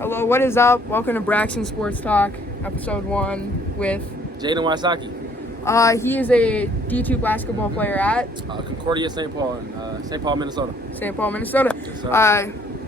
Hello, what is up? Welcome to Braxton Sports Talk, episode 1 with Jayden Wysocki. He is a D2 basketball player at Concordia Saint Paul in Saint Paul, Minnesota. St. Paul, Minnesota.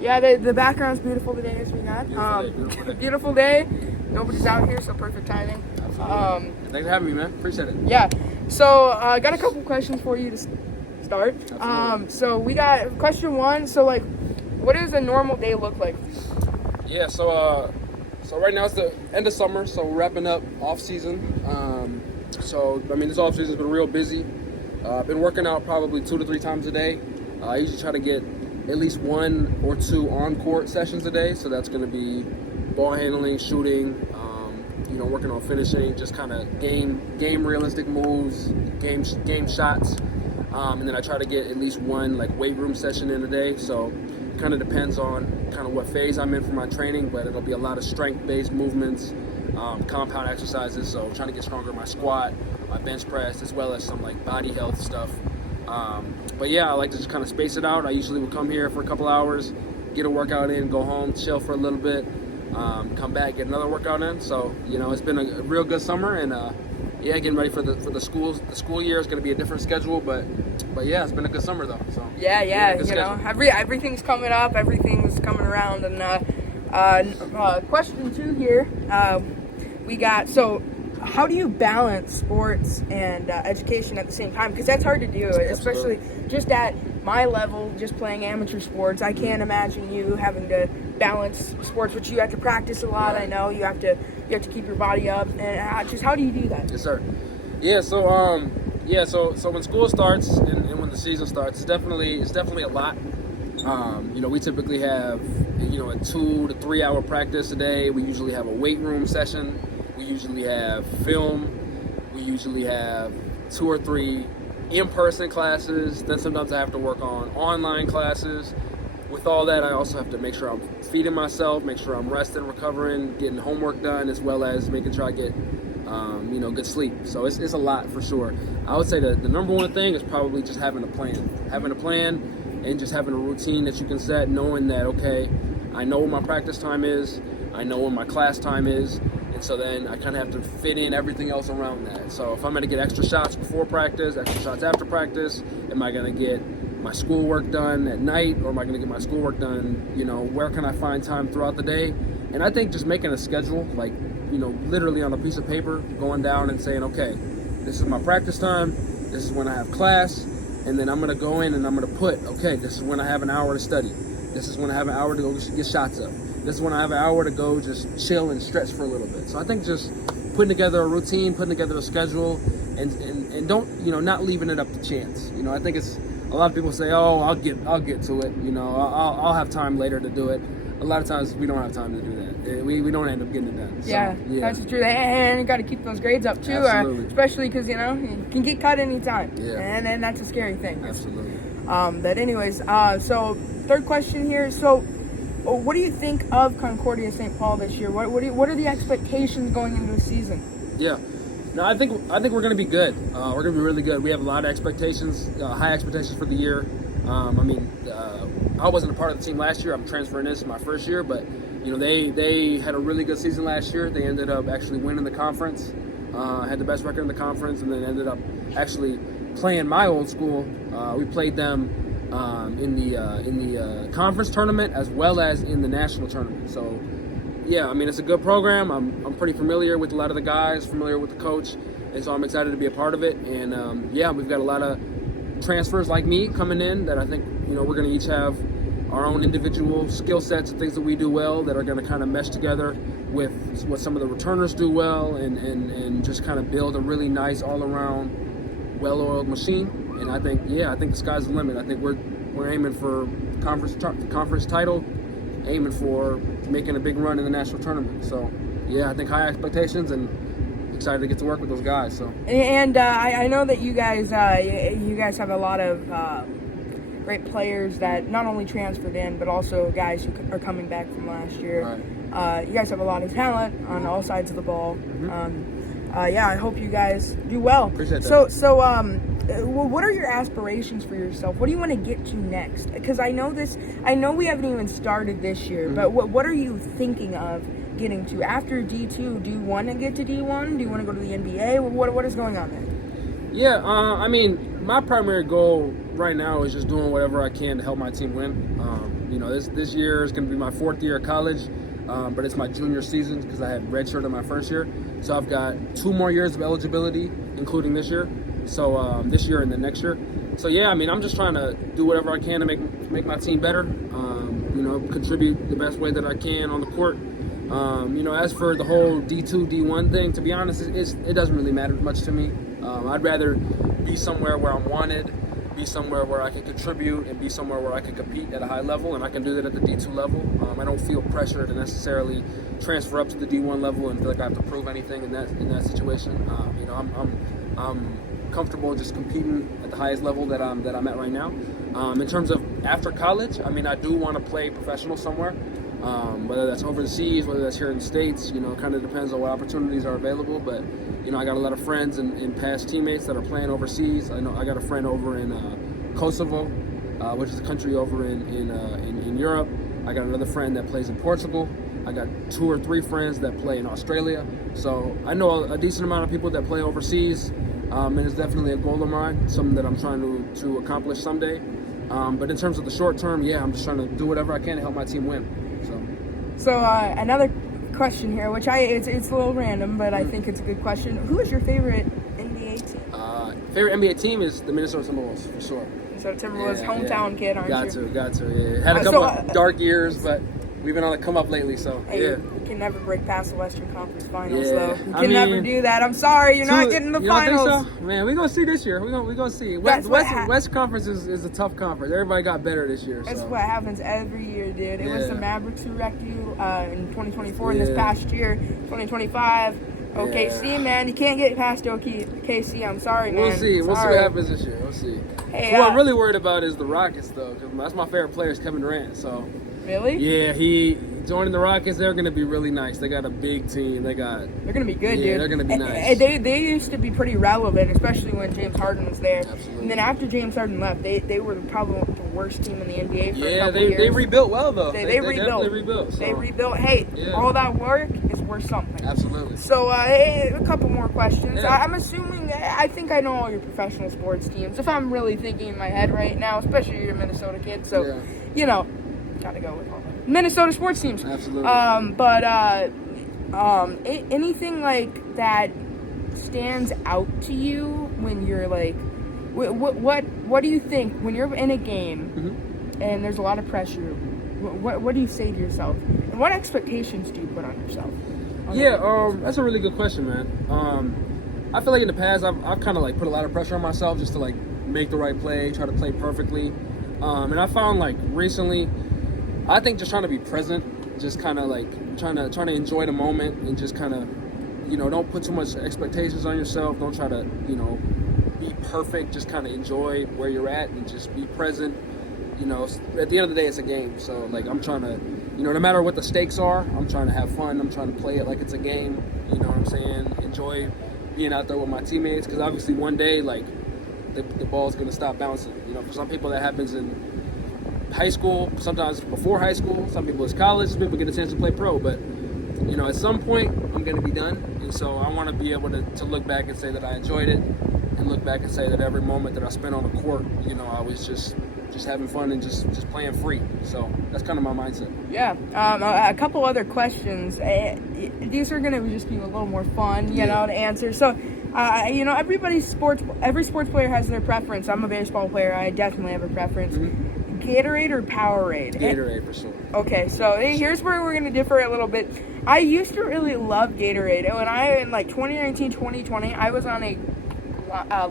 Yes, The background's beautiful today, as we got. Beautiful day. Beautiful day. Nobody's out here, so perfect timing. Absolutely. Thanks for having me, man. Appreciate it. Yeah. So, I got a couple questions for you to start. Absolutely. So we got question 1. So, what does a normal day look like? Yeah, so right now it's the end of summer, so we're wrapping up off season. This off season's been real busy. I've been working out probably 2 to 3 times a day. I usually try to get at least 1 or 2 on-court sessions a day, so that's going to be ball handling, shooting, working on finishing, just kind of game realistic moves, game shots, and then I try to get at least 1 weight room session in a day. So kind of depends on kind of what phase I'm in for my training, but it'll be a lot of strength-based movements, compound exercises. So trying to get stronger in my squat, my bench press, as well as some body health stuff. But yeah, I like to just kind of space it out. I usually will come here for a couple hours, get a workout in, go home, chill for a little bit, come back, get another workout in. So it's been a real good summer, and getting ready for the school. The school year is going to be a different schedule, but yeah, it's been a good summer though. So Yeah. Everything's coming up, everything's coming around, and question 2 here. We got how do you balance sports and education at the same time? Because that's hard to do, especially just at my level, just playing amateur sports. I can't imagine you having to balance sports, which you have to practice a lot. Right. I know you have to keep your body up, and how do you do that? Yes, sir. Yeah. So when school starts and when the season starts, it's definitely a lot. We typically have a 2 to 3 hour practice a day. We usually have a weight room session. We usually have film. We usually have 2 or 3 in-person classes. Then sometimes I have to work on online classes. With all that, I also have to make sure I'm feeding myself, make sure I'm resting, recovering, getting homework done, as well as making sure I get good sleep. So it's a lot for sure. I would say that the number one thing is probably just having a plan and just having a routine that you can set, knowing that, okay, I know when my practice time is, I know when my class time is, and so then I kind of have to fit in everything else around that. So if I'm going to get extra shots before practice, extra shots after practice, am I going to get my schoolwork done at night, or am I going to get my schoolwork done, where can I find time throughout the day? And I think just making a schedule, literally on a piece of paper, going down and saying, okay, this is my practice time, this is when I have class, and then I'm going to go in and I'm going to put, okay, this is when I have an hour to study. This is when I have an hour to go get shots up. This is when I have an hour to go just chill and stretch for a little bit. So I think just putting together a routine, putting together a schedule, and don't, not leaving it up to chance. I think it's, a lot of people say, oh, I'll get to it. I'll have time later to do it. A lot of times we don't have time to do that. We don't end up getting it done. Yeah, that's true. And you got to keep those grades up too, especially because you can get cut anytime. Yeah. And that's a scary thing. Absolutely. But anyways, so third question here. So, what do you think of Concordia Saint Paul this year? What are the expectations going into the season? Yeah. No, I think we're going to be good. We're going to be really good. We have a lot of expectations, high expectations for the year. I wasn't a part of the team last year. I'm transferring this my first year, but they had a really good season last year. They ended up actually winning the conference, had the best record in the conference, and then ended up actually playing my old school. We played them in the conference tournament as well as in the national tournament. So yeah, it's a good program. I'm pretty familiar with a lot of the guys, familiar with the coach, and so I'm excited to be a part of it. And we've got a lot of transfers like me coming in that I think we're going to each have our own individual skill sets and things that we do well that are going to kind of mesh together with what some of the returners do well, and just kind of build a really nice all-around well-oiled machine. And I think the sky's the limit. I think we're aiming for conference title, aiming for making a big run in the national tournament. So yeah, I think high expectations, and excited to get to work with those guys. So and I know that you guys have a lot of great players that not only transferred in, but also guys who are coming back from last year. Right. You guys have a lot of talent on all sides of the ball. Mm-hmm. I hope you guys do well. Appreciate that. So what are your aspirations for yourself? What do you want to get to next? Because I know we haven't even started this year, but what are you thinking of getting to after D2? Do you want to get to D1? Do you want to go to the NBA? What is going on there? Yeah, I mean, my primary goal right now is just doing whatever I can to help my team win. This year is going to be my 4th year of college, but it's my junior season because I had redshirt in my first year. So I've got 2 more years of eligibility, including this year. So this year and the next year. So yeah, I mean, I'm just trying to do whatever I can to make my team better. Contribute the best way that I can on the court. As for the whole D2, D1 thing, to be honest, it doesn't really matter much to me. I'd rather be somewhere where I'm wanted, be somewhere where I can contribute, and be somewhere where I can compete at a high level, and I can do that at the D2 level. I don't feel pressure to necessarily transfer up to the D1 level and feel like I have to prove anything in that situation. I'm comfortable just competing at the highest level that I'm at right now. In terms of after college, I mean, I do want to play professional somewhere. Whether that's overseas, whether that's here in the States, it kind of depends on what opportunities are available. But, I got a lot of friends and past teammates that are playing overseas. I know I got a friend over in Kosovo, which is a country over in Europe. I got another friend that plays in Portugal. I got 2 or 3 friends that play in Australia. So I know a decent amount of people that play overseas. And it's definitely a goal of mine, something that I'm trying to accomplish someday. But in terms of the short term, yeah, I'm just trying to do whatever I can to help my team win. So another question here, which it's a little random, but I think it's a good question. Who is your favorite NBA team? Favorite NBA team is the Minnesota Timberwolves, for sure. Minnesota Timberwolves, hometown kid, aren't you? Got to. Yeah. Had a couple of dark years, but we've been on the come up lately, so hey, yeah. You can never break past the Western Conference Finals, though. You can never do that. I'm sorry, you're not getting the finals. Don't think so? Man, we're gonna see this year. We're gonna see. West Conference is a tough conference. Everybody got better this year. That's what happens every year, dude. It was the Mavericks who wrecked you in 2024, and this past year, 2025. OKC, man, you can't get past OKC. I'm sorry, man. We'll see. We'll see what happens this year. We'll see. Hey, who I'm really worried about is the Rockets, though, because that's my favorite player is Kevin Durant. So. Really? Yeah, he joining the Rockets. They're going to be really nice. They got a big team. They're going to be good, dude. Yeah, they're going to be nice. They used to be pretty relevant, especially when James Harden was there. Absolutely. And then after James Harden left, they were probably the worst team in the NBA for a couple years. years. They rebuilt well, though. They rebuilt. Definitely rebuilt. So. They rebuilt. Hey, all that work is worth something. Absolutely. So, a couple more questions. Yeah. I'm assuming, I think I know all your professional sports teams. If I'm really thinking in my head right now, especially you're a Minnesota kid, so, gotta go with all that. Minnesota sports teams. Absolutely. Anything like that stands out to you when you're like, what do you think when you're in a game and there's a lot of pressure? What do you say to yourself? And what expectations do you put on yourself? That's a really good question, man. I feel like in the past I've kind of like put a lot of pressure on myself just to like make the right play, try to play perfectly. And I found like recently, I think just trying to be present, just kind of like trying to enjoy the moment and just kind of, don't put too much expectations on yourself. Don't try to, be perfect. Just kind of enjoy where you're at and just be present. At the end of the day, it's a game. So like I'm trying to, no matter what the stakes are, I'm trying to have fun. I'm trying to play it like it's a game. You know what I'm saying? Enjoy being out there with my teammates because obviously one day like the ball's gonna stop bouncing. For some people that happens in high school, sometimes before high school, some people it's college, some people get a chance to play pro, but at some point I'm going to be done, and so I want to be able to look back and say that I enjoyed it, and look back and say that every moment that I spent on the court, I was just having fun and just playing free. So that's kind of my mindset. Yeah. A couple other questions. These are going to just be a little more fun, to answer. So, every sports player has their preference. I'm a baseball player. I definitely have a preference. Gatorade or Powerade? Gatorade, for sure. Okay, so here's where we're going to differ a little bit. I used to really love Gatorade. When in 2019, 2020, I was on a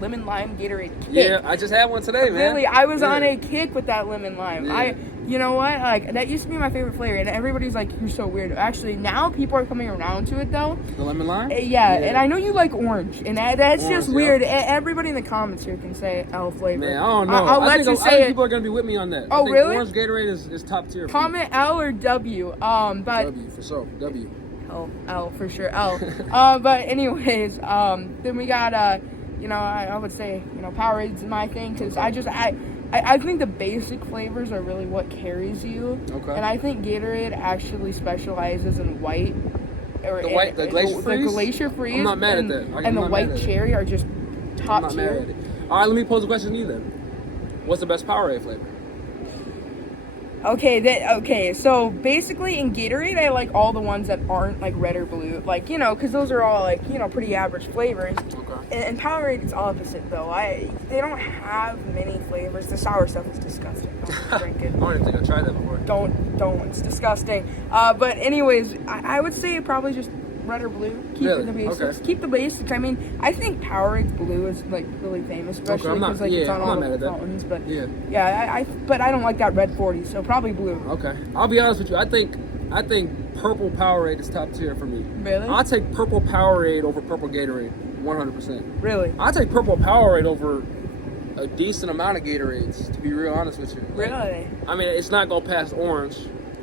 lemon lime Gatorade kick. Yeah, I just had one today, man. Really, I was on a kick with that lemon lime. Yeah. You know what? Like that used to be my favorite flavor, and everybody's like, "You're so weird." Actually, now people are coming around to it though. The lemon lime? Yeah, and I know you like orange, and that's orange, just weird. Everybody in the comments here can say L flavor. Man, I don't know. I think people are gonna be with me on that. Oh, really? Orange Gatorade is top tier. Comment L or W. But W for sure. W. L for sure. L. But anyways, then we got I would say, Powerade is my thing because I think the basic flavors are really what carries you. Okay. And I think Gatorade actually specializes in white. The Glacier Freeze? The Glacier Freeze. I'm not mad at that. And the white cherry are just top I'm not tier. mad at it. All right, let me pose a question to you then. What's the best Powerade flavor? Okay, so basically in Gatorade, I like all the ones that aren't like red or blue. Like, because those are all like, pretty average flavors. Okay. And Powerade is opposite though. They don't have many flavors. The sour stuff is disgusting. Don't drink it. I don't even think I've tried that before. Don't. It's disgusting. But anyways, I would say probably just red or blue. Keep the basics. Okay. Keep the basics. I mean, I think Powerade blue is like really famous, especially because it's on all the fountains. But but I don't like that red 40, so probably blue. Okay, I'll be honest with you. I think purple Powerade is top tier for me. Really? I'll take purple Powerade over purple Gatorade, 100%. Really? I'll take purple Powerade over a decent amount of Gatorades, to be real honest with you. Really? I mean, it's not going past orange.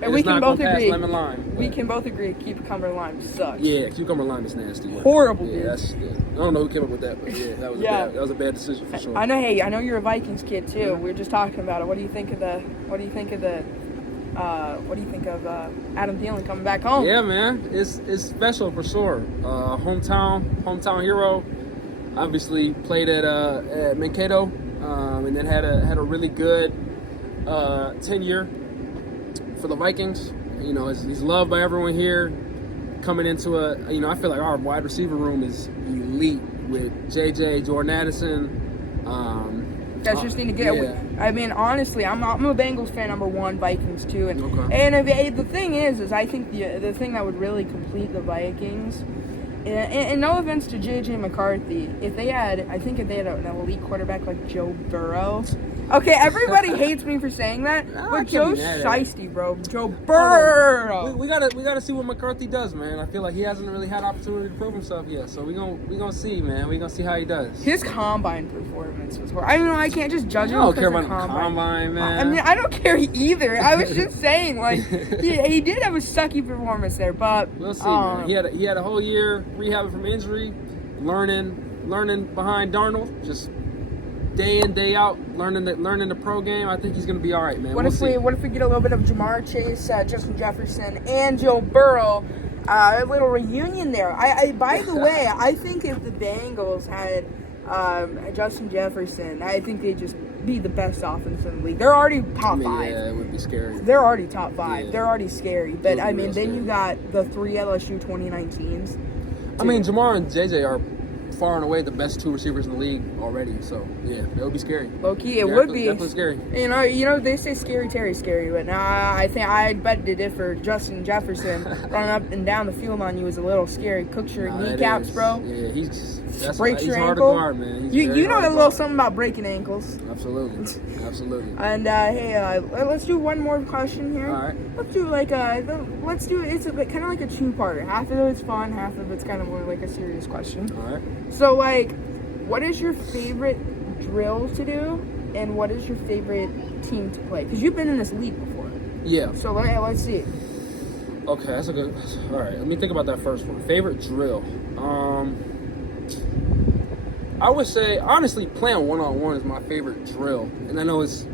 And we can both agree. Lemon lime. We can both agree cucumber lime sucks. Yeah, cucumber lime is nasty. Horrible, dude. I don't know who came up with that, but that was a bad decision for sure. I know. Hey, I know you're a Vikings kid too. We were just talking about it. What do you think of Adam Thielen coming back home? Yeah, man, it's special for sure. Hometown hero. Obviously played at Mankato, and then had a really good tenure for the Vikings. He's loved by everyone here. Coming into I feel like our wide receiver room is elite with JJ, Jordan Addison. Guys just need to get. Yeah. I mean, honestly, I'm a Bengals fan number one, Vikings too, and the thing is I think the thing that would really complete the Vikings. And no offense to JJ McCarthy, if they had an elite quarterback like Joe Burrow. Okay, everybody hates me for saying that, but Joe's shiesty, bro. Joe Burrow. We gotta see what McCarthy does, man. I feel like he hasn't really had opportunity to prove himself yet, so we gonna see, man. We gonna see how he does. His combine performance was horrible. I mean, I can't just judge him. I don't care about the combine, man. I mean, I don't care either. I was just saying, like, he did have a sucky performance there, but we'll see, man. He had a whole year rehabbing from injury, learning behind Darnold, just day in, day out, learning the pro game. I think he's going to be all right, man. What if we get a little bit of Jamar Chase, Justin Jefferson, and Joe Burrow, a little reunion there? By the way, I think if the Bengals had Justin Jefferson, I think they'd just be the best offense in the league. They're already top 5. Yeah, it would be scary. They're already top 5. Yeah. They're already scary. But, I mean, then scary. You got the 3 LSU 2019s. I mean, Jamar and JJ are far and away the best 2 receivers in the league already. So yeah, that would be scary. Low-key, it would be definitely scary. They say scary Terry's scary, but now I think I'd bet to differ. Justin Jefferson running up and down the field on you is a little scary. Cook your kneecaps, bro. Yeah, he's breaks your hard ankle. to guard, man. You know a little something about breaking ankles. Absolutely. And hey, let's do one more question here. All right. Let's do it's kind of like a 2-parter. Half of it's fun, half of it's kind of more like a serious question. All right. So, what is your favorite drill to do, and what is your favorite team to play? Because you've been in this league before. Yeah. So let's see. Okay, that's a good. All right, let me think about that first one. Favorite drill. I would say honestly, playing 1-on-1 is my favorite drill, and I know it's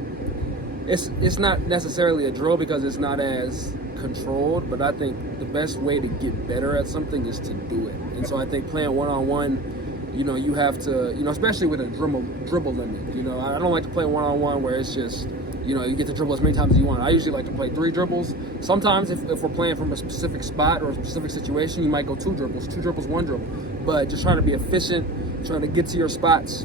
not necessarily a drill because it's not as controlled, but I think the best way to get better at something is to do it. And so I think playing 1-on-1, you have to, especially with a dribble limit. I don't like to play 1-on-1 where it's just, you get to dribble as many times as you want. I usually like to play 3 dribbles. Sometimes if we're playing from a specific spot or a specific situation, you might go 2 dribbles, 1 dribble. But just trying to be efficient, trying to get to your spots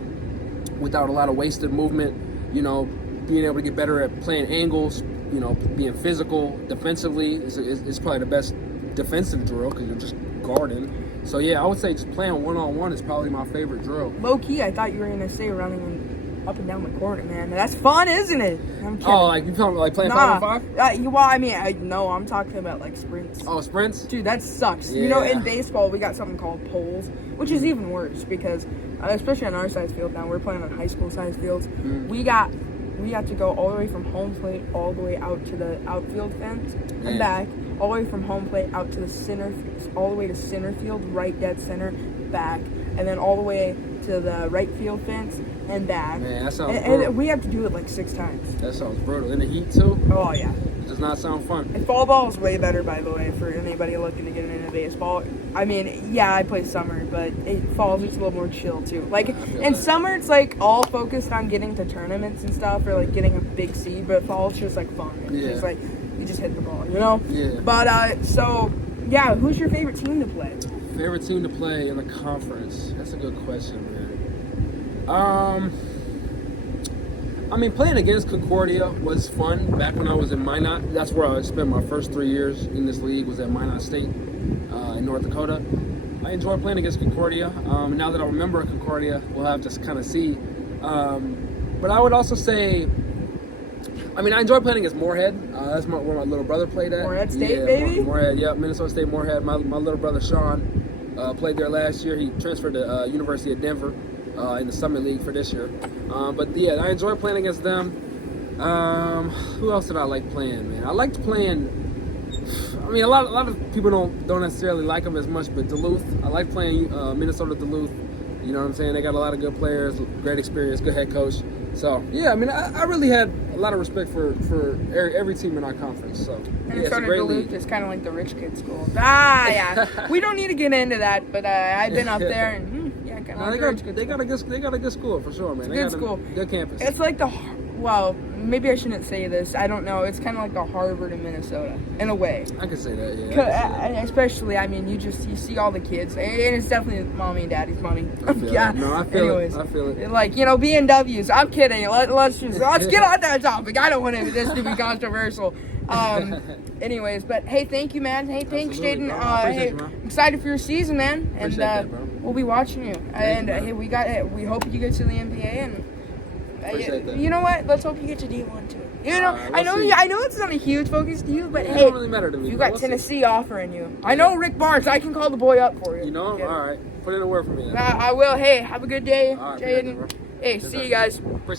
without a lot of wasted movement, being able to get better at playing angles, being physical defensively is probably the best defensive drill because you're just guarding. So yeah, I would say just playing 1-on-1 is probably my favorite drill. Low key, I thought you were gonna say running up and down the court, man. That's fun, isn't it? I'm kidding. Oh, like you talking like playing 5-on-5? No, I'm talking about like sprints. Oh, sprints? Dude, that sucks. Yeah. In baseball, we got something called poles, which is even worse because, especially on our size field now, we're playing on high school size fields. We got to go all the way from home plate all the way out to the outfield fence and back, all the way from home plate out to the all the way to center field, right dead center, back, and then all the way to the right field fence and back. Man, that sounds and brutal. we have to do it like 6 times. That sounds brutal. In the heat too? Oh yeah. It does not sound fun. And fall ball is way better, by the way, for anybody looking to get into baseball. I mean, yeah, I play summer, but fall's just a little more chill too. Like in summer, it's like all focused on getting to tournaments and stuff, or like getting a big seed. But fall's just like fun. It's just like you just hit the ball, you know. Yeah. But so yeah, who's your favorite team to play? Favorite team to play in the conference? That's a good question, man. I mean, playing against Concordia was fun back when I was in Minot. That's where I spent my first 3 years in this league, was at Minot State in North Dakota. I enjoyed playing against Concordia. Now that I remember Concordia, we'll have to kind of see. But I would also say, I mean, I enjoy playing against Moorhead. That's where my little brother played at. Moorhead State, baby? Moorhead, yeah, Minnesota State Moorhead. My little brother Sean played there last year. He transferred to University of Denver in the Summit League for this year. But yeah, I enjoy playing against them. Who else did I like playing, man? I liked playing. I mean, a lot of people don't necessarily like them as much, but Duluth. I like playing Minnesota Duluth. You know what I'm saying? They got a lot of good players, great experience, good head coach. So yeah, I mean, I really had a lot of respect for every team in our conference. So yeah, it's a great Duluth league. is kind of like the rich kid school. Yeah. We don't need to get into that, but I've been up there and yeah, kind of like the rich kid. They got a good school for sure, man. It's a good school. Good campus. It's like maybe I shouldn't say this. I don't know. It's kind of like the Harvard of Minnesota in a way. I could say that, yeah. Especially, I mean, you see all the kids, and it's definitely mommy and daddy's money. Yeah. No, I feel it. Like, BMWs. I'm kidding. Let's get on that topic. I don't want this to be controversial. Anyways, but hey, thank you, man. Hey, thanks, Jayden. Hey, I'm excited for your season, man. And that, bro. We'll be watching you. Hey, we hope you get to the NBA and. You know what? Let's hope you get to D1 too. I know it's not a huge focus to you, but it hey, don't really matter to me. You got Tennessee offering you. I know Rick Barnes. I can call the boy up for you. You know him? All right. Put in a word for me then. I will. Hey, have a good day, All right, Jayden. Hey, see you guys. Appreciate it.